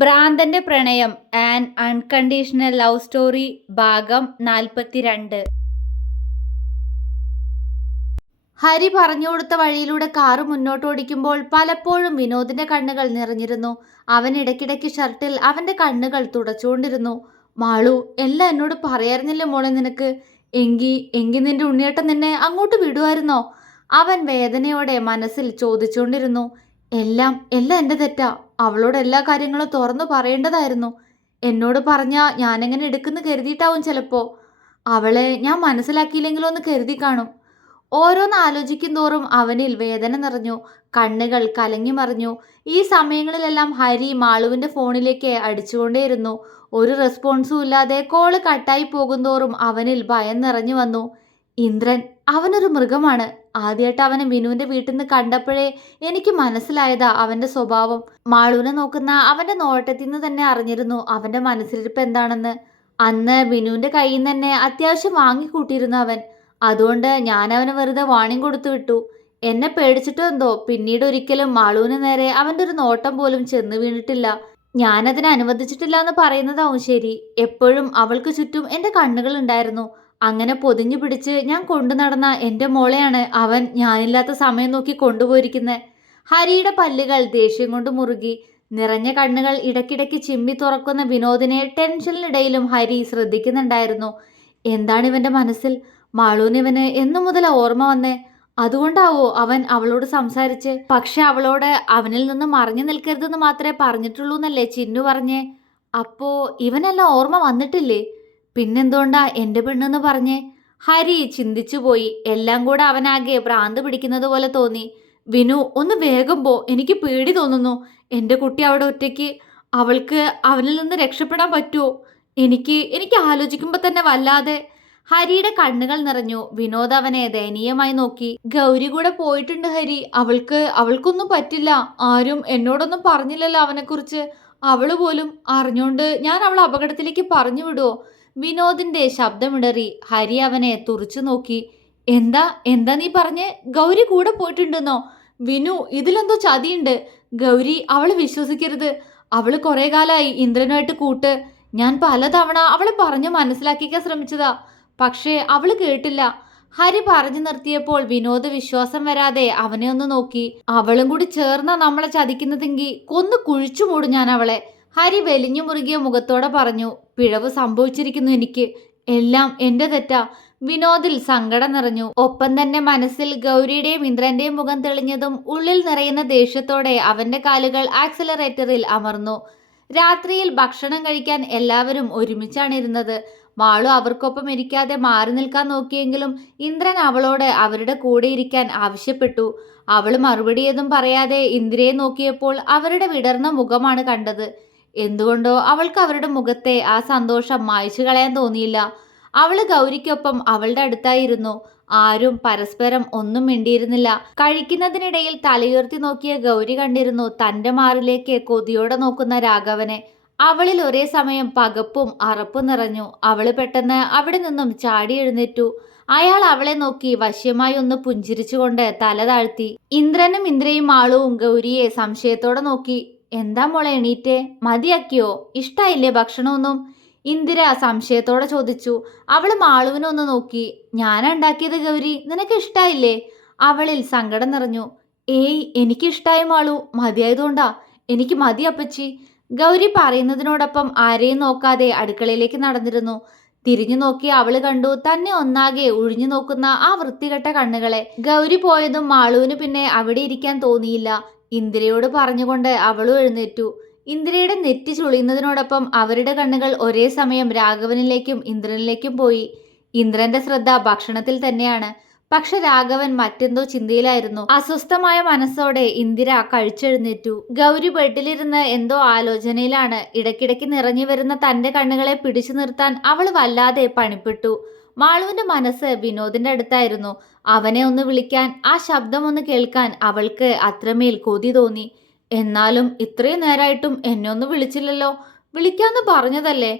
ഭ്രാന്തന്റെ പ്രണയം an unconditional love story ഭാഗം 42. ഹരി പറഞ്ഞുകൊടുത്ത വഴിയിലൂടെ കാറ് മുന്നോട്ടോടിക്കുമ്പോൾ പലപ്പോഴും വിനോദിന്റെ കണ്ണുകൾ നിറഞ്ഞിരുന്നു. അവൻ ഇടയ്ക്കിടയ്ക്ക് ഷർട്ടിൽ അവന്റെ കണ്ണുകൾ തുടച്ചുകൊണ്ടിരുന്നു. മാളു, എല്ലാം എന്നോട് പറയായിരുന്നില്ലേ മോളെ നിനക്ക്? എങ്കി നിന്റെ ഉണ്ണിയേട്ടൻ നിന്നെ അങ്ങോട്ട് വിടുമായിരുന്നോ? അവൻ വേദനയോടെ മനസ്സിൽ ചോദിച്ചുകൊണ്ടിരുന്നു. എല്ലാം എൻ്റെ തെറ്റാ. അവളോട് എല്ലാ കാര്യങ്ങളും തുറന്നു പറയേണ്ടതായിരുന്നു. എന്നോട് പറഞ്ഞാ ഞാനെങ്ങനെ എടുക്കുന്നു കരുതിയിട്ടാവും ചിലപ്പോ. അവളെ ഞാൻ മനസ്സിലാക്കിയില്ലെങ്കിലോ എന്ന് കരുതി കാണും. ഓരോന്ന് ആലോചിക്കും തോറും അവനിൽ വേദന നിറഞ്ഞു. കണ്ണുകൾ കലങ്ങി മറിഞ്ഞു. ഈ സമയങ്ങളിലെല്ലാം ഹരി മാളുവിന്റെ ഫോണിലേക്ക് അടിച്ചുകൊണ്ടേയിരുന്നു. ഒരു റെസ്പോൺസും ഇല്ലാതെ കോള് കട്ടായി പോകുന്തോറും അവനിൽ ഭയം നിറഞ്ഞു വന്നു. ഇന്ദ്രൻ അവനൊരു മൃഗമാണ്. ആദ്യമായിട്ട് അവനെ വിനുവിന്റെ വീട്ടിൽ നിന്ന് കണ്ടപ്പോഴേ എനിക്ക് മനസ്സിലായതാ അവന്റെ സ്വഭാവം. മാളുവിനെ നോക്കുന്ന അവന്റെ നോട്ടത്തിൽ നിന്ന് തന്നെ അറിഞ്ഞിരുന്നു അവന്റെ മനസ്സിലിരിപ്പ് എന്താണെന്ന്. അന്ന് വിനുവിന്റെ കയ്യിൽ നിന്ന് തന്നെ അത്യാവശ്യം വാങ്ങിക്കൂട്ടിയിരുന്നു അവൻ. അതുകൊണ്ട് ഞാൻ അവന് വെറുതെ വാണിംഗ് കൊടുത്തു വിട്ടു. എന്നെ പേടിച്ചിട്ടോ എന്തോ പിന്നീട് ഒരിക്കലും മാളുവിന് നേരെ അവന്റെ ഒരു നോട്ടം പോലും ചെന്ന് വീണിട്ടില്ല. ഞാനതിനെ അനുവദിച്ചിട്ടില്ല എന്ന് പറയുന്നതാവും ശരി. എപ്പോഴും അവൾക്ക് ചുറ്റും എൻ്റെ കണ്ണുകൾ ഉണ്ടായിരുന്നു. അങ്ങനെ പൊതിഞ്ഞു പിടിച്ച് ഞാൻ കൊണ്ടു നടന്ന എൻ്റെ മോളെയാണ് അവൻ ഞാനില്ലാത്ത സമയം നോക്കി കൊണ്ടുപോയിരിക്കുന്നത്. ഹരിയുടെ പല്ലുകൾ ദേഷ്യം കൊണ്ട് മുറുകി. നിറഞ്ഞ കണ്ണുകൾ ഇടയ്ക്കിടയ്ക്ക് ചിമ്മി തുറക്കുന്ന വിനോദിനെ ടെൻഷനിനിടയിലും ഹരി ശ്രദ്ധിക്കുന്നുണ്ടായിരുന്നു. എന്താണ് ഇവന്റെ മനസ്സിൽ? മാളൂന് ഇവന് എന്നു മുതൽ ഓർമ്മ വന്നേ? അതുകൊണ്ടാവോ അവൻ അവളോട് സംസാരിച്ച്? പക്ഷെ അവളോട് അവനിൽ നിന്ന് മറഞ്ഞു നിൽക്കരുതെന്ന് മാത്രമേ പറഞ്ഞിട്ടുള്ളൂ എന്നല്ലേ ചിന്നു പറഞ്ഞേ? അപ്പോ ഇവനെല്ലാം ഓർമ്മ വന്നിട്ടില്ലേ? പിന്നെന്തുകൊണ്ടാ എൻ്റെ പെണ്ണെന്ന് പറഞ്ഞേ? ഹരി ചിന്തിച്ചു പോയി. എല്ലാം കൂടെ അവനാകെ ഭ്രാന്ത് പിടിക്കുന്നത് പോലെ തോന്നി. വിനു, ഒന്ന് വേഗം പോ, എനിക്ക് പേടി തോന്നുന്നു. എൻ്റെ കുട്ടി അവിടെ ഒറ്റയ്ക്ക്. അവൾക്ക് അവനിൽ നിന്ന് രക്ഷപ്പെടാൻ പറ്റുമോ? എനിക്ക് ആലോചിക്കുമ്പോൾ തന്നെ വല്ലാതെ. ഹരിയുടെ കണ്ണുകൾ നിറഞ്ഞു. വിനോദ് അവനെ ദയനീയമായി നോക്കി. ഗൗരി കൂടെ പോയിട്ടുണ്ട് ഹരി. അവൾക്കൊന്നും പറ്റില്ല. ആരും എന്നോടൊന്നും പറഞ്ഞില്ലല്ലോ അവനെക്കുറിച്ച്. അവള് പോലും അറിഞ്ഞോണ്ട് ഞാൻ അവളെ അപകടത്തിലേക്ക് പറഞ്ഞു വിടുവോ? വിനോദിന്റെ ശബ്ദമിടറി. ഹരി അവനെ തുറച്ചു നോക്കി. എന്താ നീ പറഞ്ഞേ? ഗൗരി കൂടെ പോയിട്ടുണ്ടെന്നോ? വിനു, ഇതിലെന്തോ ചതിയുണ്ട്. ഗൗരി അവളെ വിശ്വസിക്കരുത്. അവള് കുറെ കാലമായി ഇന്ദ്രനുമായിട്ട് കൂട്ട്. ഞാൻ പലതവണ അവളെ പറഞ്ഞു മനസ്സിലാക്കിക്കാൻ ശ്രമിച്ചതാ. പക്ഷേ അവള് കേട്ടില്ല. ഹരി പറഞ്ഞു നിർത്തിയപ്പോൾ വിനോദ് വിശ്വാസം വരാതെ അവനെ ഒന്ന് നോക്കി. അവളും കൂടി ചേർന്നാ നമ്മളെ ചതിക്കുന്നതെങ്കിൽ കൊന്നു കുഴിച്ചു മൂടും ഞാൻ അവളെ. ഹരി വെലിഞ്ഞു മുറുകിയ മുഖത്തോടെ പറഞ്ഞു. പിഴവ് സംഭവിച്ചിരിക്കുന്നു എനിക്ക്. എല്ലാം എൻ്റെ തെറ്റാ. വിനോദിൽ സങ്കടം നിറഞ്ഞു. ഒപ്പം തന്നെ മനസ്സിൽ ഗൗരിയുടെയും ഇന്ദ്രന്റെയും മുഖം തെളിഞ്ഞതും ഉള്ളിൽ നിറയുന്ന ദേഷ്യത്തോടെ അവന്റെ കാലുകൾ ആക്സിലറേറ്ററിൽ അമർന്നു. രാത്രിയിൽ ഭക്ഷണം കഴിക്കാൻ എല്ലാവരും ഒരുമിച്ചാണ് ഇരുന്നത്. മാളു അവർക്കൊപ്പം ഇരിക്കാതെ മാറി നിൽക്കാൻ നോക്കിയെങ്കിലും ഇന്ദ്രൻ അവളോട് അവരുടെ കൂടെ ഇരിക്കാൻ ആവശ്യപ്പെട്ടു. അവൾ മറുപടിയൊന്നും പറയാതെ ഇന്ദ്രയെ നോക്കിയപ്പോൾ അവരുടെ വിടർന്ന മുഖമാണ് കണ്ടത്. എന്തുകൊണ്ടോ അവൾക്ക് അവരുടെ മുഖത്തെ ആ സന്തോഷം മായ്ച്ചു കളയാൻ തോന്നിയില്ല. അവള് ഗൗരിക്കൊപ്പം അവളുടെ അടുത്തായിരുന്നു. ആരും പരസ്പരം ഒന്നും മിണ്ടിയിരുന്നില്ല. കഴിക്കുന്നതിനിടയിൽ തലയുയർത്തി നോക്കിയ ഗൗരി കണ്ടിരുന്നു തന്റെ മാറിലേക്ക് കൊതിയോടെ നോക്കുന്ന രാഘവനെ. അവളിൽ ഒരേ സമയം പകപ്പും അറപ്പും നിറഞ്ഞു. അവള് പെട്ടെന്ന് അവിടെ നിന്നും ചാടി എഴുന്നേറ്റു. അയാൾ അവളെ നോക്കി വശ്യമായി ഒന്ന് പുഞ്ചിരിച്ചുകൊണ്ട് തല താഴ്ത്തി. ഇന്ദ്രനും ഇന്ദ്രയും മാളുവും ഗൗരിയെ സംശയത്തോടെ നോക്കി. എന്താ മോളെ എണീറ്റേ? മതിയാക്കിയോ? ഇഷ്ടായില്ലേ ഭക്ഷണമൊന്നും? ഇന്ദിര സംശയത്തോടെ ചോദിച്ചു. അവള് മാളുവിനൊന്ന് നോക്കി. ഞാനാ ഉണ്ടാക്കിയത് ഗൗരി, നിനക്ക് ഇഷ്ടായില്ലേ? അവളിൽ സങ്കടം നിറഞ്ഞു. ഏയ്, എനിക്കിഷ്ടായി മാളു. മതിയായതുകൊണ്ടാ. എനിക്ക് മതി അപ്പച്ചി. ഗൗരി പറയുന്നതിനോടൊപ്പം ആരെയും നോക്കാതെ അടുക്കളയിലേക്ക് നടന്നിരുന്നു. തിരിഞ്ഞു നോക്കി അവള് കണ്ടു തന്നെ ഒന്നാകെ ഒഴിഞ്ഞു നോക്കുന്ന ആ വൃത്തികെട്ട കണ്ണുകളെ. ഗൗരി പോയതും മാളുവിന് പിന്നെ അവിടെ ഇരിക്കാൻ തോന്നിയില്ല. ഇന്ദിരയോട് പറഞ്ഞുകൊണ്ട് അവളും എഴുന്നേറ്റു. ഇന്ദിരയുടെ നെറ്റി ചുളിയുന്നതിനോടൊപ്പം അവരുടെ കണ്ണുകൾ ഒരേ സമയം രാഘവനിലേക്കും ഇന്ദ്രനിലേക്കും പോയി. ഇന്ദ്രന്റെ ശ്രദ്ധ ഭക്ഷണത്തിൽ തന്നെയാണ്. പക്ഷെ രാഘവൻ മറ്റെന്തോ ചിന്തയിലായിരുന്നു. അസ്വസ്ഥമായ മനസ്സോടെ ഇന്ദിര കഴിച്ചെഴുന്നേറ്റു. ഗൗരി ബെഡിലിരുന്ന് എന്തോ ആലോചനയിലാണ്. ഇടയ്ക്കിടയ്ക്ക് നിറഞ്ഞു വരുന്ന തന്റെ കണ്ണുകളെ പിടിച്ചു നിർത്താൻ അവൾ വല്ലാതെ പണിപ്പെട്ടു. മാളുവിന്റെ മനസ്സ് വിനോദിന്റെ അടുത്തായിരുന്നു. അവനെ ഒന്ന് വിളിക്കാൻ, ആ ശബ്ദം ഒന്ന് കേൾക്കാൻ അവൾക്ക് അത്രമേൽ കൊതി തോന്നി. എന്നാലും ഇത്രയും നേരായിട്ടും എന്നെ ഒന്ന് വിളിച്ചില്ലല്ലോ. വിളിക്കാന്ന് പറഞ്ഞതല്ലേ?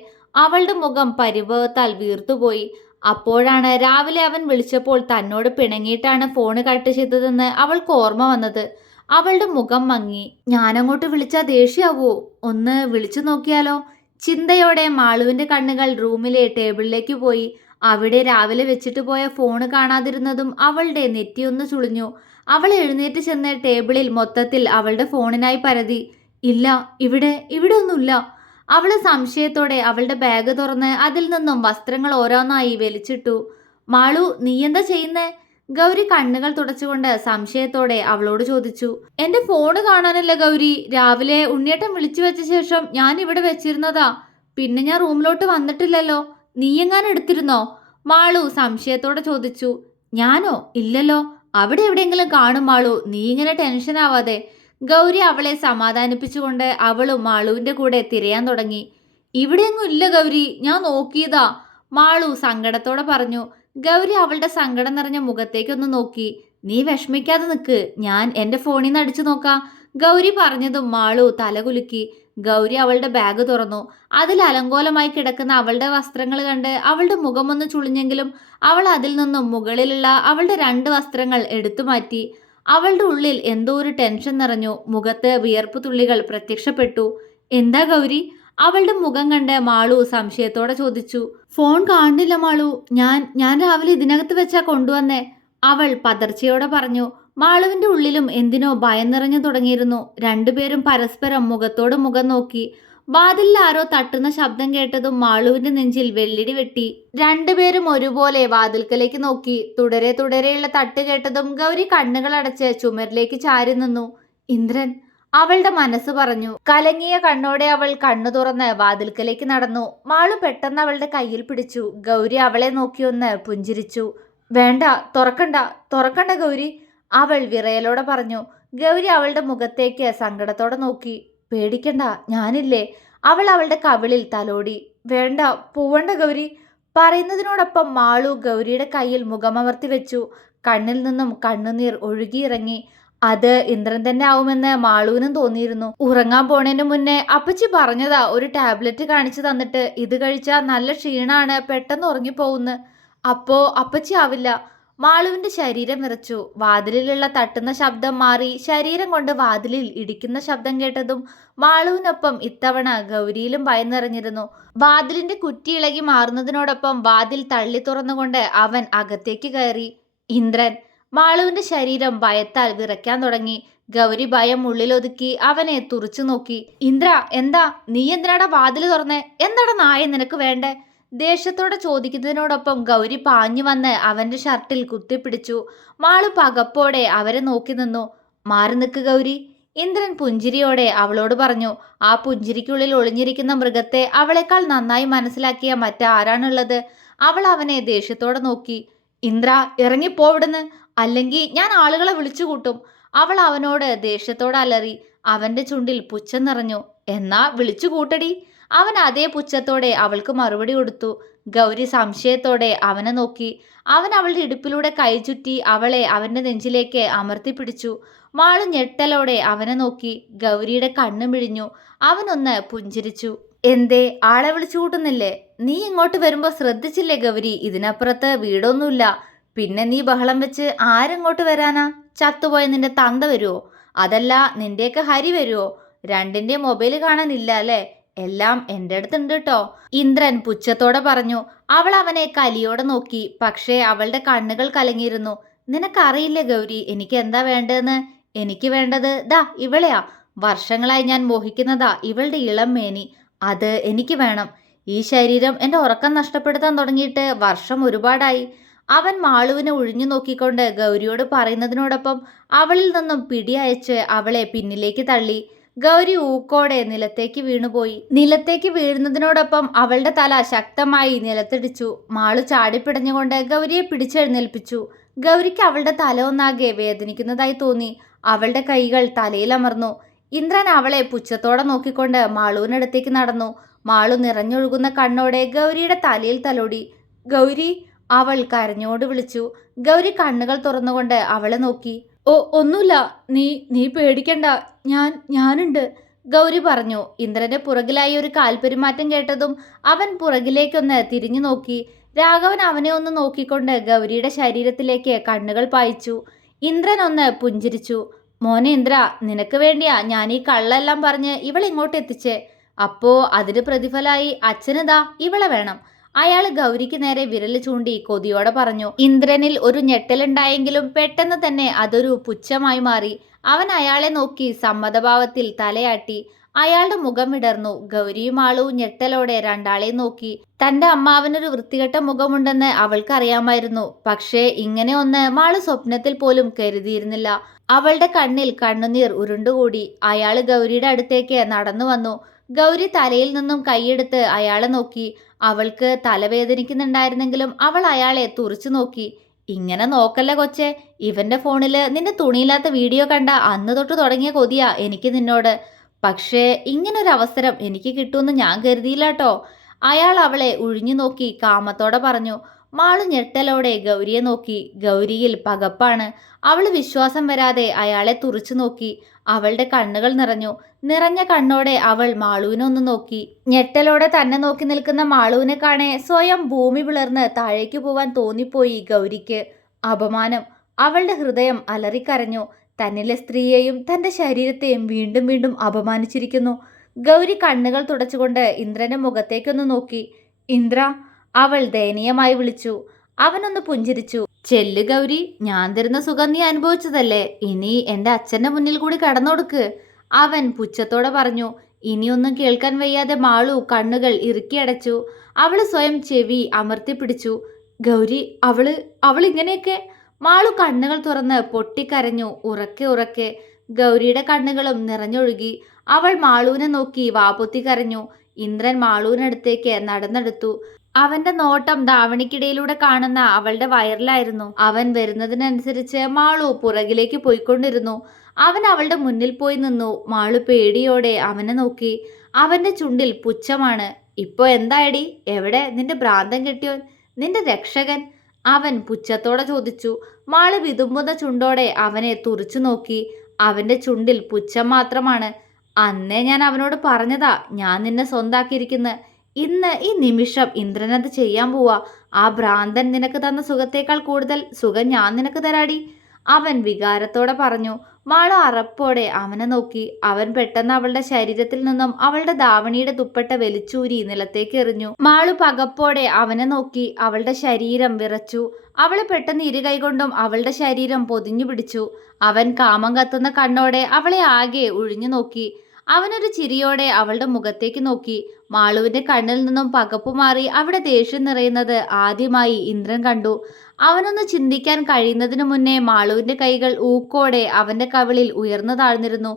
അവളുടെ മുഖം പരിഭവത്താൽ വീർത്തുപോയി. അപ്പോഴാണ് രാവിലെ അവൻ വിളിച്ചപ്പോൾ തന്നോട് പിണങ്ങിയിട്ടാണ് ഫോണ് കട്ട് ചെയ്തതെന്ന് അവൾക്ക് ഓർമ്മ വന്നത്. അവളുടെ മുഖം മങ്ങി. ഞാനങ്ങോട്ട് വിളിച്ചാ ദേഷ്യാവോ? ഒന്ന് വിളിച്ചു നോക്കിയാലോ? ചിന്തയോടെ മാളുവിന്റെ കണ്ണുകൾ റൂമിലെ ടേബിളിലേക്ക് പോയി. അവിടെ രാവിലെ വെച്ചിട്ട് പോയ ഫോണ് കാണാതിരുന്നതും അവളുടെ നെറ്റിയൊന്ന് ചുളിഞ്ഞു. അവൾ എഴുന്നേറ്റ് ചെന്ന് ടേബിളിൽ മൊത്തത്തിൽ അവളുടെ ഫോണിനായി പരതി. ഇല്ല, ഇവിടെ ഒന്നുമില്ല. അവള് സംശയത്തോടെ അവളുടെ ബാഗ് തുറന്ന് അതിൽ നിന്നും വസ്ത്രങ്ങൾ ഓരോന്നായി വലിച്ചിട്ടു. മാളു, നീ എന്താ ചെയ്യുന്നേ? ഗൗരി കണ്ണുകൾ തുടച്ചുകൊണ്ട് സംശയത്തോടെ അവളോട് ചോദിച്ചു. എന്റെ ഫോണ് കാണാനല്ല ഗൗരി, രാവിലെ ഉണ്ണിയേട്ടൻ വിളിച്ചു വെച്ച ശേഷം ഞാൻ ഇവിടെ വെച്ചിരുന്നതാ. പിന്നെ ഞാൻ റൂമിലോട്ട് വന്നിട്ടില്ലല്ലോ. നീ എങ്ങാനും എടുത്തിരുന്നോ? മാളു സംശയത്തോടെ ചോദിച്ചു. ഞാനോ? ഇല്ലല്ലോ. അവിടെ എവിടെയെങ്കിലും കാണും മാളു, നീ ഇങ്ങനെ ടെൻഷൻ ആവാതെ. ഗൗരി അവളെ സമാധാനിപ്പിച്ചുകൊണ്ട് അവളും മാളുവിന്റെ കൂടെ തിരയാൻ തുടങ്ങി. ഇവിടെയൊന്നും ഇല്ല ഗൗരി, ഞാൻ നോക്കിയതാ, മാളു സങ്കടത്തോടെ പറഞ്ഞു. ഗൗരി അവളുടെ സങ്കടം നിറഞ്ഞ മുഖത്തേക്കൊന്ന് നോക്കി. നീ വിഷമിക്കാതെ നിൽക്ക്, ഞാൻ എന്റെ ഫോണിൽ നിന്ന് അടിച്ചു നോക്കാം, ഗൗരി പറഞ്ഞതും മാളു തലകുലുക്കി. ഗൗരി അവളുടെ ബാഗ് തുറന്നു. അതിൽ അലങ്കോലമായി കിടക്കുന്ന അവളുടെ വസ്ത്രങ്ങൾ കണ്ട് അവളുടെ മുഖമൊന്ന് ചുളിഞ്ഞെങ്കിലും അവൾ അതിൽ നിന്നും മുകളിലുള്ള അവളുടെ 2 വസ്ത്രങ്ങൾ എടുത്തു മാറ്റി. അവളുടെ ഉള്ളിൽ എന്തോ ഒരു ടെൻഷൻ നിറഞ്ഞു. മുഖത്ത് വിയർപ്പ് തുള്ളികൾ പ്രത്യക്ഷപ്പെട്ടു. എന്താ ഗൗരി? അവളുടെ മുഖം കണ്ട് മാളു സംശയത്തോടെ ചോദിച്ചു. ഫോൺ കാണുന്നില്ല മാളു, ഞാൻ രാവിലെ ഇതിനകത്ത് വെച്ചാ കൊണ്ടുവന്നേ, അവൾ പതർച്ചയോടെ പറഞ്ഞു. മാളുവിന്റെ ഉള്ളിലും എന്തിനോ ഭയം നിറഞ്ഞു തുടങ്ങിയിരുന്നു. രണ്ടുപേരും പരസ്പരം മുഖത്തോട് മുഖം നോക്കി. വാതിലിൽ ആരോ തട്ടുന്ന ശബ്ദം കേട്ടതും മാളുവിന്റെ നെഞ്ചിൽ വെള്ളിടി വെട്ടി. രണ്ടുപേരും ഒരുപോലെ വാതിൽക്കലേക്ക് നോക്കി. തുടരെ തുടരെയുള്ള തട്ട് കേട്ടതും ഗൗരി കണ്ണുകൾ അടച്ച് ചുമരിലേക്ക് ചാരി നിന്നു. ഇന്ദ്രൻ, അവളുടെ മനസ്സ് പറഞ്ഞു. കലങ്ങിയ കണ്ണോടെ അവൾ കണ്ണു തുറന്ന് വാതിൽക്കലേക്ക് നടന്നു. മാളു പെട്ടെന്ന് അവളുടെ കയ്യിൽ പിടിച്ചു. ഗൗരി അവളെ നോക്കിയൊന്ന് പുഞ്ചിരിച്ചു. വേണ്ട, തുറക്കണ്ട ഗൗരി, അവൾ വിറയലോടെ പറഞ്ഞു. ഗൗരി അവളുടെ മുഖത്തേക്ക് സങ്കടത്തോടെ നോക്കി. പേടിക്കണ്ട, ഞാനില്ലേ, അവൾ അവളുടെ കവിളിൽ തലോടി. വേണ്ട, പോവണ്ട ഗൗരി, പറയുന്നതിനോടൊപ്പം മാളു ഗൗരിയുടെ കയ്യിൽ മുഖമമർത്തി വെച്ചു. കണ്ണിൽ നിന്നും കണ്ണുനീർ ഒഴുകിയിറങ്ങി. അത് ഇന്ദ്രൻ തന്നെ ആവുമെന്ന് മാളുവിനും തോന്നിയിരുന്നു. ഉറങ്ങാൻ പോണേന് മുന്നേ അപ്പച്ചി പറഞ്ഞതാ ഒരു ടാബ്ലറ്റ് കാണിച്ചു തന്നിട്ട് ഇത് കഴിച്ചാൽ നല്ല ക്ഷീണാണ്, പെട്ടെന്ന് ഉറങ്ങിപ്പോവുന്ന്. അപ്പോ അപ്പച്ചി ആവില്ല. മാളുവിന്റെ ശരീരം വിറച്ചു. വാതിലിലുള്ള തട്ടുന്ന ശബ്ദം മാറി ശരീരം കൊണ്ട് വാതിലിൽ ഇടിക്കുന്ന ശബ്ദം കേട്ടതും മാളുവിനൊപ്പം ഇത്തവണ ഗൗരിയിലും ഭയം നിറഞ്ഞിരുന്നു. വാതിലിന്റെ കുറ്റി ഇളകി മാറുന്നതിനോടൊപ്പം വാതിൽ തള്ളി തുറന്നുകൊണ്ട് അവൻ അകത്തേക്ക് കയറി. ഇന്ദ്രൻ. മാളുവിന്റെ ശരീരം ഭയത്താൽ വിറയ്ക്കാൻ തുടങ്ങി. ഗൗരി ഭയം ഉള്ളിലൊതുക്കി അവനെ തുറച്ചു നോക്കി. ഇന്ദ്ര, എന്താ? നീ എന്തിനാടാ വാതില് തുറന്നേ? എന്താടാ നായ നിനക്ക് വേണ്ടേ? ദേഷ്യത്തോടെ ചോദിക്കുന്നതിനോടൊപ്പം ഗൗരി പാഞ്ഞു വന്ന് അവന്റെ ഷർട്ടിൽ കുത്തിപ്പിടിച്ചു. മാളു പകപ്പോടെ അവരെ നോക്കി നിന്നു. മാറി നിൽക്ക് ഗൗരി, ഇന്ദ്രൻ പുഞ്ചിരിയോടെ അവളോട് പറഞ്ഞു. ആ പുഞ്ചിരിക്കുള്ളിൽ ഒളിഞ്ഞിരിക്കുന്ന മൃഗത്തെ അവളെക്കാൾ നന്നായി മനസ്സിലാക്കിയ മറ്റാരാണുള്ളത്? അവൾ അവനെ ദേഷ്യത്തോടെ നോക്കി. ഇന്ദ്ര, ഇറങ്ങിപ്പോവിടുന്ന്, അല്ലെങ്കിൽ ഞാൻ ആളുകളെ വിളിച്ചു കൂട്ടും, അവൾ അവനോട് ദേഷ്യത്തോടെ അലറി. അവന്റെ ചുണ്ടിൽ പുച്ഛം നിറഞ്ഞു. എന്നാ വിളിച്ചു കൂട്ടടി, അവൻ അതേ പുച്ഛത്തോടെ അവൾക്ക് മറുപടി കൊടുത്തു. ഗൗരി സംശയത്തോടെ അവനെ നോക്കി. അവൻ അവളുടെ ഇടുപ്പിലൂടെ കൈ ചുറ്റി അവളെ അവന്റെ നെഞ്ചിലേക്ക് അമർത്തി പിടിച്ചു. മാളു ഞെട്ടലോടെ അവനെ നോക്കി. ഗൗരിയുടെ കണ്ണു മിഴിഞ്ഞു. അവനൊന്ന് പുഞ്ചിരിച്ചു. എന്തേ, ആളെ വിളിച്ചു കൂട്ടുന്നില്ലേ? നീ ഇങ്ങോട്ട് വരുമ്പോ ശ്രദ്ധിച്ചില്ലേ ഗൗരി, ഇതിനപ്പുറത്ത് വീടൊന്നുമില്ല. പിന്നെ നീ ബഹളം വെച്ച് ആരെങ്ങോട്ട് വരാനാ? ചത്തുപോയ നിന്റെ തന്ത വരുവോ? അതല്ല നിന്റെയൊക്കെ ഹരി വരുവോ? രണ്ടിന്റെ മൊബൈൽ കാണാനില്ല അല്ലേ? എല്ലാം എൻ്റെ അടുത്തുണ്ട് കേട്ടോ, ഇന്ദ്രൻ പുച്ഛത്തോടെ പറഞ്ഞു. അവൾ അവനെ കലിയോടെ നോക്കി. പക്ഷേ അവളുടെ കണ്ണുകൾ കലങ്ങിയിരുന്നു. നിനക്കറിയില്ലേ ഗൗരി, എനിക്ക് എന്താ വേണ്ടതെന്ന്? എനിക്ക് വേണ്ടത് ദാ ഇവളെയാ. വർഷങ്ങളായി ഞാൻ മോഹിക്കുന്നതാ ഇവളുടെ ഇളം മേനി. അത് എനിക്ക് വേണം. ഈ ശരീരം എൻ്റെ ഉറക്കം നഷ്ടപ്പെടുത്താൻ തുടങ്ങിയിട്ട് വർഷം ഒരുപാടായി. അവൻ മാളുവിനെ ഒഴിഞ്ഞു നോക്കിക്കൊണ്ട് ഗൗരിയോട് പറയുന്നതിനോടൊപ്പം അവളിൽ നിന്നും പിടിയയച്ച് അവളെ പിന്നിലേക്ക് തള്ളി. ഗൗരി ഊക്കോടെ നിലത്തേക്ക് വീണുപോയി. നിലത്തേക്ക് വീഴുന്നതിനോടൊപ്പം അവളുടെ തല ശക്തമായി നിലത്തിടിച്ചു. മാളു ചാടിപ്പിടഞ്ഞുകൊണ്ട് ഗൗരിയെ പിടിച്ചെഴുന്നേൽപ്പിച്ചു. ഗൗരിക്ക് അവളുടെ തല ഒന്നാകെ വേദനിക്കുന്നതായി തോന്നി. അവളുടെ കൈകൾ തലയിലമർന്നു. ഇന്ദ്രൻ അവളെ പുച്ഛത്തോടെ നോക്കിക്കൊണ്ട് മാളുവിനടുത്തേക്ക് നടന്നു. മാളു നിറഞ്ഞൊഴുകുന്ന കണ്ണോടെ ഗൗരിയുടെ തലയിൽ തലോടി. ഗൗരി, അവൾ കരഞ്ഞോട് വിളിച്ചു. ഗൗരി കണ്ണുകൾ തുറന്നുകൊണ്ട് അവളെ നോക്കി. ഓ, ഒന്നുമില്ല, നീ പേടിക്കണ്ട, ഞാനുണ്ട്, ഗൗരി പറഞ്ഞു. ഇന്ദ്രന്റെ പുറകിലായി ഒരു കാൽപെരുമാറ്റം കേട്ടതും അവൻ പുറകിലേക്കൊന്ന് തിരിഞ്ഞു നോക്കി. രാഘവൻ അവനെ ഒന്ന് നോക്കിക്കൊണ്ട് ഗൗരിയുടെ ശരീരത്തിലേക്ക് കണ്ണുകൾ പായിച്ചു. ഇന്ദ്രൻ ഒന്ന് പുഞ്ചിരിച്ചു. മോനെ ഇന്ദ്ര, നിനക്ക് വേണ്ടിയാ ഞാൻ ഈ കള്ളെല്ലാം പറഞ്ഞ് ഇവളെ ഇങ്ങോട്ട് എത്തിച്ചേ. അപ്പോ അതിന് പ്രതിഫലമായി അച്ഛനിതാ ഇവളെ വേണം. അയാൾ ഗൗരിക്ക് നേരെ വിരൽ ചൂണ്ടി കൊതിയോടെ പറഞ്ഞു. ഇന്ദ്രനിൽ ഒരു ഞെട്ടലുണ്ടായെങ്കിലും പെട്ടെന്ന് തന്നെ അതൊരു പുച്ഛമായി മാറി. അവൻ അയാളെ നോക്കി സമ്മതഭാവത്തിൽ തലയാട്ടി. അയാളുടെ മുഖം വിടർന്നു. ഗൗരിയും ആളും ഞെട്ടലോടെ രണ്ടാളെയും നോക്കി. തന്റെ അമ്മാവനൊരു വൃത്തികെട്ട മുഖമുണ്ടെന്ന് അവൾക്കറിയാമായിരുന്നു. പക്ഷേ ഇങ്ങനെ ഒന്ന് മാള് സ്വപ്നത്തിൽ പോലും കരുതിയിരുന്നില്ല. അവളുടെ കണ്ണിൽ കണ്ണുനീർ ഉരുണ്ടുകൂടി. അയാള് ഗൗരിയുടെ അടുത്തേക്ക് നടന്നു വന്നു. ഗൗരി തലയിൽ നിന്നും കൈയെടുത്ത് അയാളെ നോക്കി. അവൾക്ക് തലവേദനിക്കുന്നുണ്ടായിരുന്നെങ്കിലും അവൾ അയാളെ തുറിച്ചു നോക്കി. ഇങ്ങനെ നോക്കല്ല കൊച്ചേ, ഇവന്റെ ഫോണില് നിന്റെ തുണിയില്ലാത്ത വീഡിയോ കണ്ട അന്ന് തൊട്ട് തുടങ്ങിയ കൊതിയാ എനിക്ക് നിന്നോട്. പക്ഷേ ഇങ്ങനൊരു അവസരം എനിക്ക് കിട്ടുമെന്ന് ഞാൻ കരുതിയില്ല കേട്ടോ. അയാൾ അവളെ ഉഴിഞ്ഞു നോക്കി കാമത്തോടെ പറഞ്ഞു. മാളു ഞെട്ടലോടെ ഗൗരിയെ നോക്കി. ഗൗരിയിൽ പകപ്പാണ്. അവള് വിശ്വാസം വരാതെ അയാളെ തുറിച്ചു നോക്കി. അവളുടെ കണ്ണുകൾ നിറഞ്ഞു. നിറഞ്ഞ കണ്ണോടെ അവൾ മാളുവിനെ ഒന്ന് നോക്കി. ഞെട്ടലോടെ തന്നെ നോക്കി നിൽക്കുന്ന മാളുവിനെ കാണെ സ്വയം ഭൂമി പിളർന്ന് താഴേക്ക് പോവാൻ തോന്നിപ്പോയി ഗൗരിക്ക്. അപമാനം. അവളുടെ ഹൃദയം അലറിക്കരഞ്ഞു. തന്നിലെ സ്ത്രീയെയും തന്റെ ശരീരത്തെയും വീണ്ടും വീണ്ടും അപമാനിച്ചിരിക്കുന്നു. ഗൗരി കണ്ണുകൾ തുടച്ചുകൊണ്ട് ഇന്ദ്രന്റെ മുഖത്തേക്കൊന്ന് നോക്കി. ഇന്ദ്ര, അവൾ ദയനീയമായി വിളിച്ചു. അവനൊന്ന് പുഞ്ചിരിച്ചു. ചെല്ലു ഗൗരി, ഞാൻ തരുന്ന സുഖം നീ അനുഭവിച്ചതല്ലേ, ഇനി എൻ്റെ അച്ഛൻ്റെ മുന്നിൽ കൂടി കടന്നൊടുക്ക്. അവൻ പുച്ഛത്തോടെ പറഞ്ഞു. ഇനിയൊന്നും കേൾക്കാൻ വയ്യാതെ മാളു കണ്ണുകൾ ഇറുക്കിയടച്ചു. അവള് സ്വയം ചെവി അമർത്തിപ്പിടിച്ചു. ഗൗരി, അവൾ ഇങ്ങനെയൊക്കെ. മാളു കണ്ണുകൾ തുറന്ന് പൊട്ടിക്കരഞ്ഞു, ഉറക്കെ ഉറക്കെ. ഗൗരിയുടെ കണ്ണുകളും നിറഞ്ഞൊഴുകി. അവൾ മാളുവിനെ നോക്കി വാപൊത്തി കരഞ്ഞു. ഇന്ദ്രൻ മാളുവിനടുത്തേക്ക് നടന്നെടുത്തു. അവന്റെ നോട്ടം ധാവണിക്കിടയിലൂടെ കാണുന്ന അവളുടെ വയറിലായിരുന്നു. അവൻ വരുന്നതിനനുസരിച്ച് മാളു പുറകിലേക്ക് പോയിക്കൊണ്ടിരുന്നു. അവൻ അവളുടെ മുന്നിൽ പോയി നിന്നു. മാളു പേടിയോടെ അവനെ നോക്കി. അവന്റെ ചുണ്ടിൽ പുച്ഛമാണ്. ഇപ്പോ എന്തായടി? എവിടെ നിന്റെ ഭ്രാന്തൻ കെട്ടിയോൻ, നിന്റെ രക്ഷകൻ? അവൻ പുച്ഛത്തോടെ ചോദിച്ചു. മാളു വിതുമ്പുന്ന ചുണ്ടോടെ അവനെ തുറിച്ചു നോക്കി. അവന്റെ ചുണ്ടിൽ പുച്ഛം മാത്രമാണ്. അന്നേ ഞാൻ അവനോട് പറഞ്ഞതാ ഞാൻ നിന്നെ സ്വന്താക്കിയിരിക്കുന്നു. ഇന്ന് ഈ നിമിഷം ഇന്ദ്രനത് ചെയ്യാൻ പോവാ. ആ ഭ്രാന്തൻ നിനക്ക് തന്ന സുഖത്തേക്കാൾ കൂടുതൽ സുഖം ഞാൻ നിനക്ക് തരാടി. അവൻ വികാരത്തോടെ പറഞ്ഞു. മാളു അറപ്പോടെ അവനെ നോക്കി. അവൻ പെട്ടെന്ന് അവളുടെ ശരീരത്തിൽ നിന്നും അവളുടെ ധാവണിയുടെ ദുപ്പട്ട വലിച്ചൂരി നിലത്തേക്ക് എറിഞ്ഞു. മാളു പകപ്പോടെ അവനെ നോക്കി. അവളുടെ ശരീരം വിറച്ചു. അവള് പെട്ടെന്ന് ഇരു കൈകൊണ്ടും അവളുടെ ശരീരം പൊതിഞ്ഞു പിടിച്ചു. അവൻ കാമം കത്തുന്ന കണ്ണോടെ അവളെ ആകെ ഒഴിഞ്ഞു നോക്കി. അവനൊരു ചിരിയോടെ അവളുടെ മുഖത്തേക്ക് നോക്കി. മാളുവിന്റെ കണ്ണിൽ നിന്നും പകപ്പ് മാറി അവിടെ ദേഷ്യം നിറയുന്നത് ആദ്യമായി ഇന്ദ്രൻ കണ്ടു. അവനൊന്ന് ചിന്തിക്കാൻ കഴിയുന്നതിനു മുന്നേ മാളുവിന്റെ കൈകൾ ഊക്കോടെ അവന്റെ കവിളിൽ ഉയർന്നു താഴ്ന്നിരുന്നു.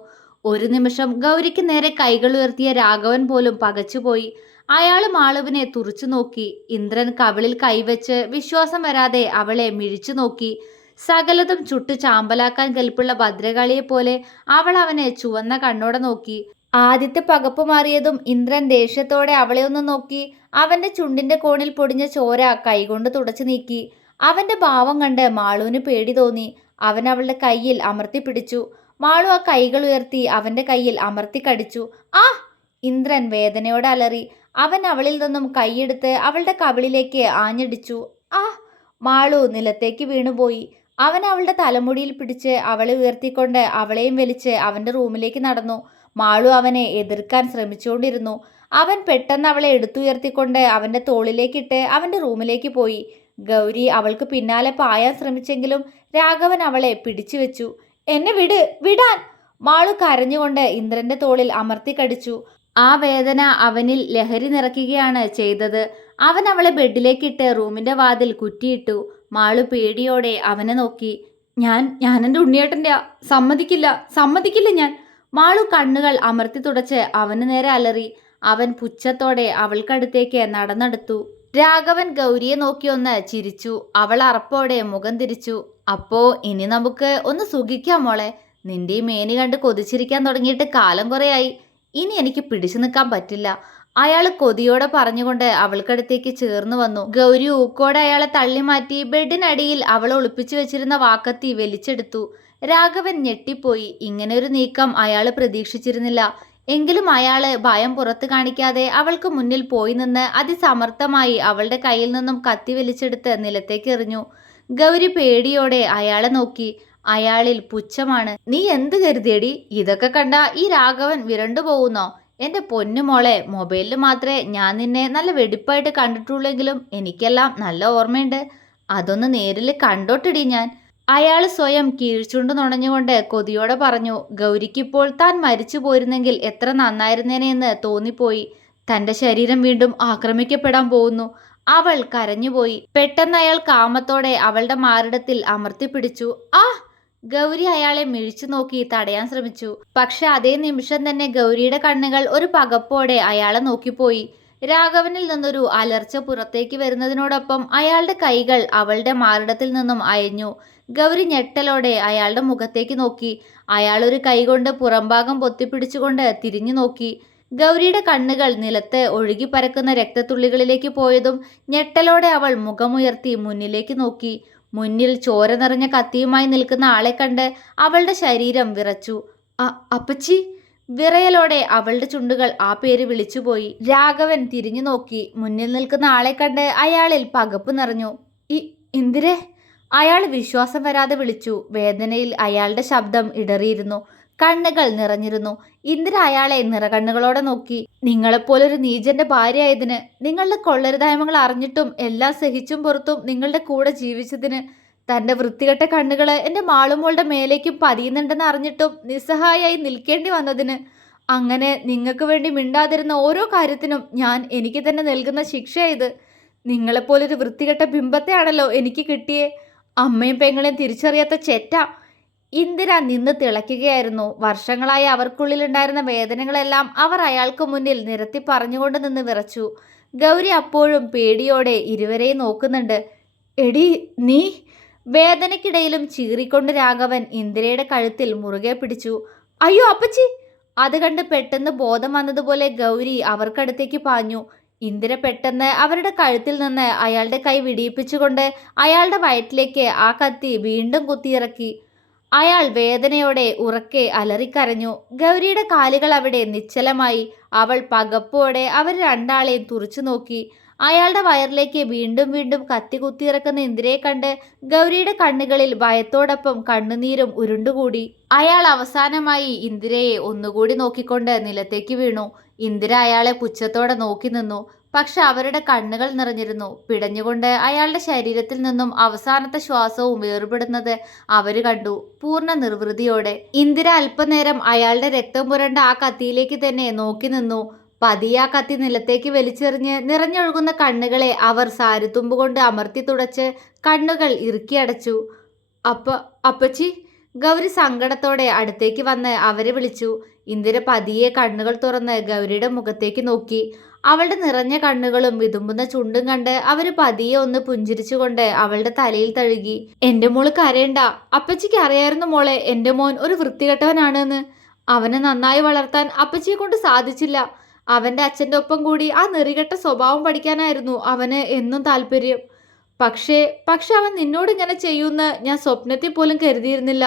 ഒരു നിമിഷം ഗൗരിക്ക് നേരെ കൈകൾ ഉയർത്തിയ രാഘവൻ പോലും പകച്ചുപോയി. അയാൾ മാളുവിനെ തുറച്ചു നോക്കി. ഇന്ദ്രൻ കവിളിൽ കൈവച്ച് വിശ്വാസം വരാതെ അവളെ മിഴിച്ചു നോക്കി. സകലതും ചുട്ടു ചാമ്പലാക്കാൻ കെൽപ്പുള്ള ഭദ്രകാളിയെ പോലെ അവൾ അവനെ ചുവന്ന കണ്ണോടെ നോക്കി. ആദ്യത്തെ പകപ്പ് മാറിയതും ഇന്ദ്രൻ ദേഷ്യത്തോടെ അവളെ ഒന്ന് നോക്കി. അവന്റെ ചുണ്ടിന്റെ കോണിൽ പൊടിഞ്ഞ ചോര കൈകൊണ്ട് തുടച്ചു നീക്കി. അവന്റെ ഭാവം കണ്ട് മാളുവിന് പേടി തോന്നി. അവൻ അവളുടെ കയ്യിൽ അമർത്തി പിടിച്ചു. മാളു ആ കൈകൾ ഉയർത്തി അവന്റെ കയ്യിൽ അമർത്തി കടിച്ചു. ആ! ഇന്ദ്രൻ വേദനയോടെ അലറി. അവൻ അവളിൽ നിന്നും കൈയെടുത്ത് അവളുടെ കവിളിലേക്ക് ആഞ്ഞടിച്ചു. ആ! മാളു നിലത്തേക്ക് വീണുപോയി. അവൻ അവളുടെ തലമുടിയിൽ പിടിച്ച് അവളെ ഉയർത്തിക്കൊണ്ട് അവളെയും വലിച്ച് അവന്റെ റൂമിലേക്ക് നടന്നു. മാളു അവനെ എതിർക്കാൻ ശ്രമിച്ചുകൊണ്ടിരുന്നു. അവൻ പെട്ടെന്ന് അവളെ എടുത്തുയർത്തിക്കൊണ്ട് അവന്റെ തോളിലേക്കിട്ട് അവന്റെ റൂമിലേക്ക് പോയി. ഗൗരി അവൾക്ക് പിന്നാലെ പായാൻ ശ്രമിച്ചെങ്കിലും രാഘവൻ അവളെ പിടിച്ചു വെച്ചു. എന്നെ വിടാൻ! മാളു കരഞ്ഞുകൊണ്ട് ഇന്ദ്രന്റെ തോളിൽ അമർത്തി കടിച്ചു. ആ വേദന അവനിൽ ലഹരി നിറയ്ക്കുകയാണ് ചെയ്തത്. അവൻ അവളെ ബെഡിലേക്കിട്ട് റൂമിന്റെ വാതിൽ കുറ്റിയിട്ടു. മാളു പേടിയോടെ അവനെ നോക്കി. ഞാൻ എൻ്റെ ഉണ്ണിയേട്ടൻ്റെ സമ്മതിക്കില്ല ഞാൻ. മാളു കണ്ണുകൾ അമർത്തി തുടച്ച് അവന് നേരെ അലറി. അവൻ പുച്ഛത്തോടെ അവൾക്കടുത്തേക്ക് നടന്നെടുത്തു. രാഘവൻ ഗൗരിയെ നോക്കി ഒന്ന് ചിരിച്ചു. അവൾ അറപ്പോടെ മുഖം തിരിച്ചു. അപ്പോ ഇനി നമുക്ക് ഒന്ന് സുഖിക്കാം മോളെ. നിന്റെ ഈ മേനി കണ്ട് കൊതിച്ചിരിക്കാൻ തുടങ്ങിയിട്ട് കാലം കുറയായി. ഇനി എനിക്ക് പിടിച്ചു നിൽക്കാൻ പറ്റില്ല. അയാൾ കൊതിയോടെ പറഞ്ഞുകൊണ്ട് അവൾക്കടുത്തേക്ക് ചേർന്ന് വന്നു. ഗൗരി ഊക്കോടെ അയാളെ തള്ളി മാറ്റി ബെഡിനടിയിൽ അവൾ ഒളിപ്പിച്ചു വെച്ചിരുന്ന വാക്കത്തി വലിച്ചെടുത്തു. രാഘവൻ ഞെട്ടിപ്പോയി. ഇങ്ങനെയൊരു നീക്കം അയാൾ പ്രതീക്ഷിച്ചിരുന്നില്ല. എങ്കിലും അയാള് ഭയം പുറത്തു കാണിക്കാതെ അവൾക്ക് മുന്നിൽ പോയി നിന്ന് അതിസമർത്ഥമായി അവളുടെ കയ്യിൽ നിന്നും കത്തി വലിച്ചെടുത്ത് നിലത്തേക്ക് എറിഞ്ഞു. ഗൗരി പേടിയോടെ അയാളെ നോക്കി. അയാളിൽ പുച്ഛമാണ്. നീ എന്ത് കരുതിയടി? ഇതൊക്കെ കണ്ട ഈ രാഘവൻ വിരണ്ടു പോകുന്നോ? എന്റെ പൊന്നുമോളെ, മൊബൈലിൽ മാത്രമേ ഞാൻ നിന്നെ നല്ല വെടിപ്പായിട്ട് കണ്ടിട്ടുള്ളെങ്കിലും എനിക്കെല്ലാം നല്ല ഓർമ്മയുണ്ട്. അതൊന്ന് നേരിൽ കണ്ടോട്ടിടി ഞാൻ. അയാൾ സ്വയം കീഴ്ച്ചുണ്ട് നുണഞ്ഞുകൊണ്ട് കൊതിയോടെ പറഞ്ഞു. ഗൗരിക്കിപ്പോൾ താൻ മരിച്ചു പോയിരുന്നെങ്കിൽ എത്ര നന്നായിരുന്നേനെന്ന് തോന്നിപ്പോയി. തന്റെ ശരീരം വീണ്ടും ആക്രമിക്കപ്പെടാൻ പോകുന്നു. അവൾ കരഞ്ഞുപോയി. പെട്ടെന്ന് അയാൾ കാമത്തോടെ അവളുടെ മാറിടത്തിൽ അമർത്തിപ്പിടിച്ചു. ആ! ഗൗരി അയാളെ മിഴിച്ചു നോക്കി തടയാൻ ശ്രമിച്ചു. പക്ഷെ അതേ നിമിഷം തന്നെ ഗൗരിയുടെ കണ്ണുകൾ ഒരു പകപ്പോടെ അയാളെ നോക്കിപ്പോയി. രാഘവനിൽ നിന്നൊരു അലർച്ച പുറത്തേക്ക് വരുന്നതിനോടൊപ്പം അയാളുടെ കൈകൾ അവളുടെ മാറിടത്തിൽ നിന്നും അയഞ്ഞു. ഗൗരി ഞെട്ടലോടെ അയാളുടെ മുഖത്തേക്ക് നോക്കി. അയാൾ ഒരു കൈകൊണ്ട് പുറംഭാഗം പൊത്തിപ്പിടിച്ചുകൊണ്ട് തിരിഞ്ഞു നോക്കി. ഗൗരിയുടെ കണ്ണുകൾ നിലത്ത് ഒഴുകി പരക്കുന്ന രക്തത്തുള്ളികളിലേക്ക് പോയതും ഞെട്ടലോടെ അവൾ മുഖമുയർത്തി മുന്നിലേക്ക് നോക്കി. മുന്നിൽ ചോര നിറഞ്ഞ കത്തിയുമായി നിൽക്കുന്ന ആളെ കണ്ട് അവളുടെ ശരീരം വിറച്ചു. അപ്പച്ചി! വിറയലോടെ അവളുടെ ചുണ്ടുകൾ ആ പേര് വിളിച്ചുപോയി. രാഘവൻ തിരിഞ്ഞു നോക്കി. മുന്നിൽ നിൽക്കുന്ന ആളെ കണ്ട് അയാളിൽ പകപ്പ് നിറഞ്ഞു. ഇന്ദിരേ! അയാൾ വിശ്വാസം വരാതെ വിളിച്ചു. വേദനയിൽ അയാളുടെ ശബ്ദം ഇടറിയിരുന്നു. കണ്ണുകൾ നിറഞ്ഞിരുന്നു. ഇന്ദിര അയാളെ നിറകണ്ണുകളോടെ നോക്കി. നിങ്ങളെപ്പോലൊരു നീചന്റെ ഭാര്യയായതിന്, നിങ്ങളുടെ കൊള്ളരുതായ്മകൾ അറിഞ്ഞിട്ടും എല്ലാം സഹിച്ചും പുറത്തും നിങ്ങളുടെ കൂടെ ജീവിച്ചതിന്, തന്റെ വൃത്തികെട്ട കണ്ണുകള് എന്റെ മാളുമോളുടെ മേലേക്കും പതിയുന്നുണ്ടെന്ന് അറിഞ്ഞിട്ടും നിസ്സഹായായി നിൽക്കേണ്ടി വന്നതിന്, അങ്ങനെ നിങ്ങൾക്ക് വേണ്ടി മിണ്ടാതിരുന്ന ഓരോ കാര്യത്തിനും ഞാൻ എനിക്ക് തന്നെ നൽകുന്ന ശിക്ഷ ഇത്. നിങ്ങളെപ്പോലൊരു വൃത്തികെട്ട ബിംബത്തെയാണല്ലോ എനിക്ക് കിട്ടിയേ. അമ്മയും പെങ്ങളെയും തിരിച്ചറിയാത്ത ചെറ്റ. ഇന്ദിര നിന്ന് തിളയ്ക്കുകയായിരുന്നു. വർഷങ്ങളായി അവർക്കുള്ളിലുണ്ടായിരുന്ന വേദനകളെല്ലാം അവർ അയാൾക്ക് മുന്നിൽ നിരത്തി പറഞ്ഞുകൊണ്ട് നിന്ന് വിറച്ചു. ഗൗരി അപ്പോഴും പേടിയോടെ ഇരുവരെയും നോക്കുന്നുണ്ട്. എടി നീ! വേദനയ്ക്കിടയിലും ചീറിക്കൊണ്ട് രാഘവൻ ഇന്ദിരയുടെ കഴുത്തിൽ മുറുകെ പിടിച്ചു. അയ്യോ അപ്പച്ചി! അത് കണ്ട് പെട്ടെന്ന് ബോധം വന്നതുപോലെ ഗൗരി അവർക്കടുത്തേക്ക് പാഞ്ഞു. ഇന്ദിര പെട്ടെന്ന് അവരുടെ കഴുത്തിൽ നിന്ന് അയാളുടെ കൈ വിടിയിപ്പിച്ചുകൊണ്ട് അയാളുടെ വയറ്റിലേക്ക് ആ കത്തി വീണ്ടും കുത്തിയിറക്കി. അയാൾ വേദനയോടെ ഉറക്കെ അലറിക്കരഞ്ഞു. ഗൗരിയുടെ കാലുകൾ അവിടെ നിശ്ചലമായി. അവൾ പകപ്പോടെ അവർ രണ്ടാളെയും തുറച്ചു നോക്കി. അയാളുടെ വയറിലേക്ക് വീണ്ടും വീണ്ടും കത്തി കുത്തിയിറക്കുന്ന ഇന്ദിരയെ കണ്ട് ഗൗരിയുടെ കണ്ണുകളിൽ ഭയത്തോടൊപ്പം കണ്ണുനീരും ഉരുണ്ടുകൂടി. അയാൾ അവസാനമായി ഇന്ദിരയെ ഒന്നുകൂടി നോക്കിക്കൊണ്ട് നിലത്തേക്ക് വീണു. ഇന്ദിര അയാളെ പുച്ഛത്തോടെ നോക്കി നിന്നു. പക്ഷെ അവരുടെ കണ്ണുകൾ നിറഞ്ഞിരുന്നു. പിടഞ്ഞുകൊണ്ട് അയാളുടെ ശരീരത്തിൽ നിന്നും അവസാനത്തെ ശ്വാസവും വേർപെടുന്നത് അവര് കണ്ടു. പൂർണ്ണ നിർവൃതിയോടെ ഇന്ദിര അല്പനേരം അയാളുടെ രക്തം പുരണ്ട ആ കത്തിയിലേക്ക് തന്നെ നോക്കി നിന്നു. പതിയെ ആ കത്തി നിലത്തേക്ക് വലിച്ചെറിഞ്ഞ് നിറഞ്ഞൊഴുകുന്ന കണ്ണുകളെ അവർ സാരിത്തുമ്പ് കൊണ്ട് അമർത്തി തുടച്ച് കണ്ണുകൾ ഇറുക്കിയടച്ചു. അപ്പച്ചി! ഗൗരി സങ്കടത്തോടെ അടുത്തേക്ക് വന്ന് അവരെ വിളിച്ചു. ഇന്ദിര പതിയെ കണ്ണുകൾ തുറന്ന് ഗൗരിയുടെ മുഖത്തേക്ക് നോക്കി. അവളുടെ നിറഞ്ഞ കണ്ണുകളും വിതുമ്പുന്ന ചുണ്ടും കണ്ട് അവര് പതിയെ ഒന്ന് പുഞ്ചിരിച്ചുകൊണ്ട് അവളുടെ തലയിൽ തഴുകി. എന്റെ മോള് കരയണ്ട. അപ്പച്ചിക്ക് അറിയായിരുന്നു മോളെ, എന്റെ മോൻ ഒരു വൃത്തികെട്ടവനാണെന്ന്. അവനെ നന്നായി വളർത്താൻ അപ്പച്ചിയെ കൊണ്ട് സാധിച്ചില്ല. അവന്റെ അച്ഛൻ്റെ ഒപ്പം കൂടി ആ നെറികെട്ട സ്വഭാവം പഠിക്കാനായിരുന്നു അവന് എന്നും താല്പര്യം. പക്ഷേ അവൻ നിന്നോട് ഇങ്ങനെ ചെയ്യുമെന്ന് ഞാൻ സ്വപ്നത്തിൽ പോലും കരുതിയിരുന്നില്ല.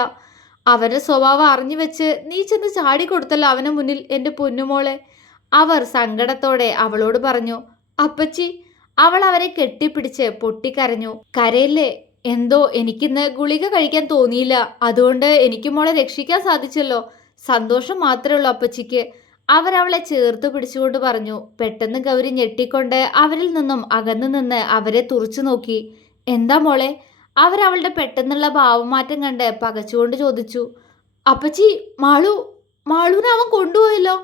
അവന്റെ സ്വഭാവം അറിഞ്ഞു വെച്ച് നീ ചെന്ന് ചാടിക്കൊടുത്തല്ലോ അവന് മുന്നിൽ, എൻ്റെ പൊന്നുമോളെ. അവർ സങ്കടത്തോടെ അവളോട് പറഞ്ഞു. അപ്പച്ചി! അവൾ അവരെ കെട്ടിപ്പിടിച്ച് പൊട്ടിക്കരഞ്ഞു. കരയില്ലേ? എന്തോ എനിക്കിന്ന് ഗുളിക കഴിക്കാൻ തോന്നിയില്ല. അതുകൊണ്ട് എനിക്ക് മോളെ രക്ഷിക്കാൻ സാധിച്ചല്ലോ. സന്തോഷം മാത്രമേ ഉള്ളൂ അപ്പച്ചിക്ക്. അവരവളെ ചേർത്ത് പിടിച്ചുകൊണ്ട് പറഞ്ഞു. പെട്ടെന്ന് ഗൗരി ഞെട്ടിക്കൊണ്ട് അവരിൽ നിന്നും അകന്നു നിന്ന് അവരെ തുറച്ചു നോക്കി. എന്താ മോളെ? അവരവളുടെ പെട്ടെന്നുള്ള ഭാവമാറ്റം കണ്ട് പകച്ചുകൊണ്ട് ചോദിച്ചു. അപ്പച്ചി, മാളുവിനെ അവൻ കൊണ്ടുപോയല്ലോ.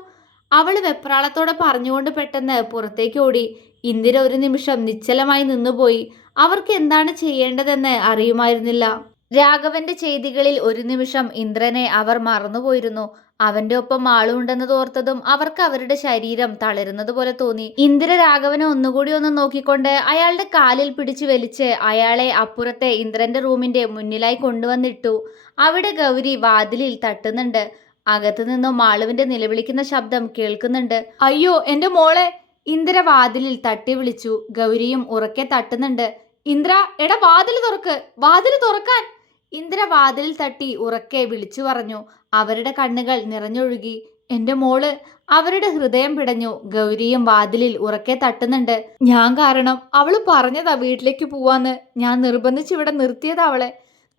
അവള് വെപ്രാളത്തോടെ പറഞ്ഞുകൊണ്ട് പെട്ടെന്ന് പുറത്തേക്ക് ഓടി. ഇന്ദിര ഒരു നിമിഷം നിശ്ചലമായി നിന്നുപോയി. അവർക്ക് എന്താണ് ചെയ്യേണ്ടതെന്ന് അറിയുമായിരുന്നില്ല. രാഘവന്റെ ചെയ്തികളിൽ ഒരു നിമിഷം ഇന്ദ്രനെ അവർ മറന്നുപോയിരുന്നു. അവന്റെ ഒപ്പം ആളുണ്ടെന്ന് തോർത്തതും അവർക്ക് അവരുടെ ശരീരം തളരുന്നത് പോലെ തോന്നി. ഇന്ദിര രാഘവനെ ഒന്നുകൂടി ഒന്ന് നോക്കിക്കൊണ്ട് അയാളുടെ കാലിൽ പിടിച്ചു വലിച്ച് അയാളെ അപ്പുറത്തെ ഇന്ദ്രന്റെ റൂമിന്റെ മുന്നിലായി കൊണ്ടുവന്നിട്ടു. അവിടെ ഗൗരി വാതിലിൽ തട്ടുന്നുണ്ട്. അകത്തു നിന്നും മാളുവിന്റെ നിലവിളിക്കുന്ന ശബ്ദം കേൾക്കുന്നുണ്ട്. അയ്യോ എന്റെ മോളെ! ഇന്ദിര വാതിലിൽ തട്ടി വിളിച്ചു. ഗൗരിയും ഉറക്കെ തട്ടുന്നുണ്ട്. ഇന്ദിര, എടാ വാതില് തുറക്കാൻ! ഇന്ദിര വാതിലിൽ തട്ടി ഉറക്കെ വിളിച്ചു പറഞ്ഞു. അവരുടെ കണ്ണുകൾ നിറഞ്ഞൊഴുകി. എന്റെ മോള്! അവരുടെ ഹൃദയം പിടഞ്ഞു. ഗൗരിയും വാതിലിൽ ഉറക്കെ തട്ടുന്നുണ്ട്. ഞാൻ കാരണം അവള് പറഞ്ഞതാ വീട്ടിലേക്ക് പോവാന്ന്. ഞാൻ നിർബന്ധിച്ച് ഇവിടെ നിർത്തിയതാ അവളെ.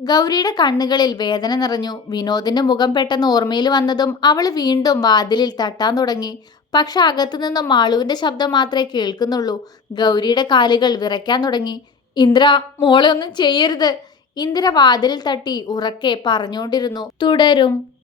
ഗൗരിയുടെ കണ്ണുകളിൽ വേദന നിറഞ്ഞു. വിനോദിന്റെ മുഖം പെട്ടെന്ന് ഓർമ്മയിൽ വന്നതും അവള് വീണ്ടും വാതിലിൽ തട്ടാൻ തുടങ്ങി. പക്ഷെ അകത്തുനിന്നും മാളുവിന്റെ ശബ്ദം മാത്രമേ കേൾക്കുന്നുള്ളൂ. ഗൗരിയുടെ കാലുകൾ വിറയ്ക്കാൻ തുടങ്ങി. ഇന്ദിര, മോളെ ഒന്നും ചെയ്യരുത്. ഇന്ദിര വാതിലിൽ തട്ടി ഉറക്കെ പറഞ്ഞുകൊണ്ടിരുന്നു. തുടരും.